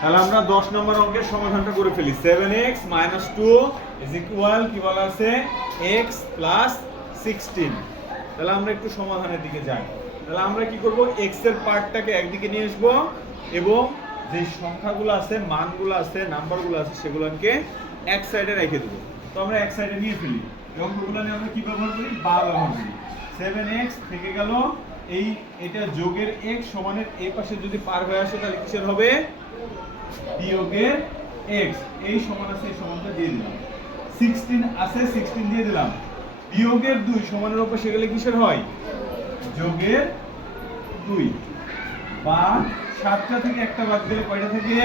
তাহলে আমরা 10 নম্বর অঙ্কের সমাধানটা করে ফেলি। 7x - 2 কি বলা আছে x + 16। তাহলে আমরা একটু সমাধানের দিকে যাই। তাহলে আমরা কি করব, x এর পার্টটাকে একদিকে নিয়ে আসব এবং যে সংখ্যাগুলো আছে, মানগুলো আছে, নাম্বারগুলো আছে সেগুলোকে এক সাইডে রেখে দেব। তো আমরা এক সাইডে নিয়ে ফেলি। এই অঙ্কগুলো নিয়ে আমরা কি ব্যবহার করি, বা ব্যবহার করি। 7x থেকে গেল, এটা যোগের x সমানের এই পাশে যদি পার হয়ে আসে তাহলে কিসের হবে, বিয়োগের x। এই সমান আছে, এই সমানটা দিয়ে দিলাম। 16 আছে, 16 দিয়ে দিলাম। বিয়োগের 2 সমানের উপর সে গেলে কিসের হয়, যোগের 2। বা 7টা থেকে একটা বাদ দিলে কয়টা থাকে,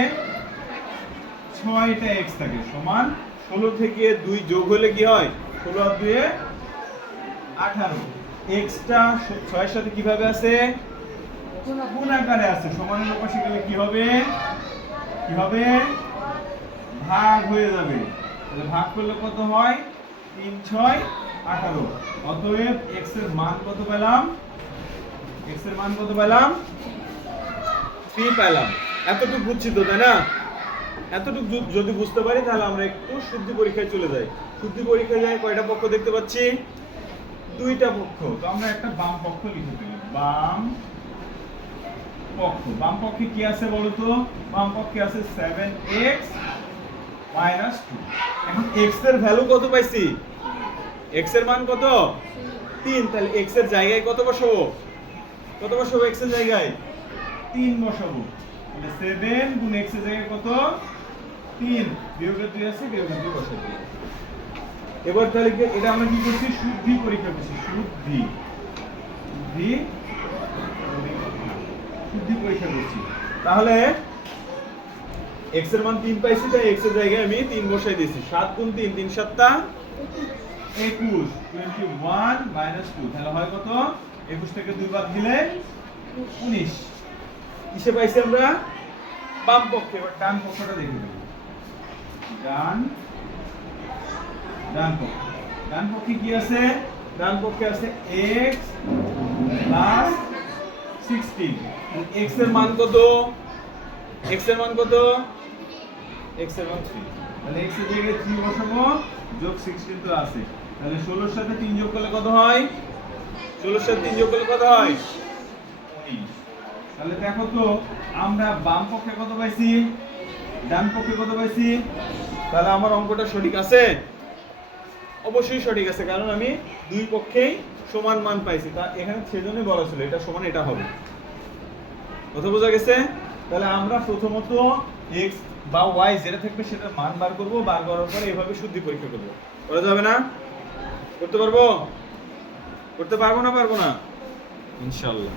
6টা x থাকে, সমান 16 থেকে 2 যোগ হলে কি হয়, 16 আর 2 এ 18। x টা 6 এর সাথে কিভাবে আছে, গুণ আকারে আছে, সমানের উপর সে গেলে কি হবে, ভাগ হয়ে যাবে। তাহলে ভাগ করলে কত হয়, 3 6 18। অতএব x এর মান কত পেলাম, 3 পেলাম। এতটুকু বুঝছি তো, তাই না? এতটুকু যদি বুঝতে পারি তাহলে আমরা একটু শুদ্ধি পরীক্ষায় চলে যাই। শুদ্ধি পরীক্ষায় যাই কয়টা পক্ষ দেখতে পাচ্ছি, 2টা পক্ষ। তো আমরা একটা বাম পক্ষ লিখে ফেলি। বাম পক্ষে কি আছে বলতো, বাম পক্ষে আছে 7x - 2। এখন x এর ভ্যালু কত পাইছি, x এর মান কত, 3। তাহলে x এর জায়গায় কত বসাবো, x এর জায়গায় 3 বসাবো। তাহলে 7 গুণ x এর জায়গায় কত, 3, বিয়োগের 2 আছে, বিয়োগের 2 বসাবো। এবার তাহলে এটা আমরা কি করছি, শুদ্ধি পরীক্ষা করছি। শুদ্ধি পরীক্ষা করছি। তাহলে x এর মান 3 পাইছি, তাই x এর জায়গায় আমি 3 বসাই দিয়েছি। 7 গুণ 3, 3 7 টা 21, 21 - 2। তাহলে হয় কত, 21 থেকে 2 বাদ দিলে 19। কিসে পাইছি আমরা, বাম পক্ষে। এবার ডান পক্ষটা দেখে নেব। ডান পক্ষে কি আছে, ডান পক্ষে আছে x + 16। x এর মান কত, x এর মান 3। তাহলে x এর জায়গায় 3 বসাবো, যোগ 16 তো আছে। তাহলে 16 এর সাথে 3 যোগ করলে কত হয়, 19। তাহলে দেখো তো আমরা বাম পক্ষে কত পাইছি, ডান পক্ষে কত পাইছি। তাহলে আমার অঙ্কটা সঠিক আছে, অবশ্যই সঠিক আছে, কারণ আমি দুই পক্ষেই সমান মান পাইছি। তা এখানে সেজন্যই বলা ছিল এটা সমান এটা হবে। কথা বোঝা গেছে? তাহলে আমরা প্রথমত x বা y যেটা থাকবে সেটার মান বার করব, বার করার পরে এইভাবে শুদ্ধি পরীক্ষা করব। করা যাবে না? করতে পারবো না, পারবো না? ইনশাআল্লাহ।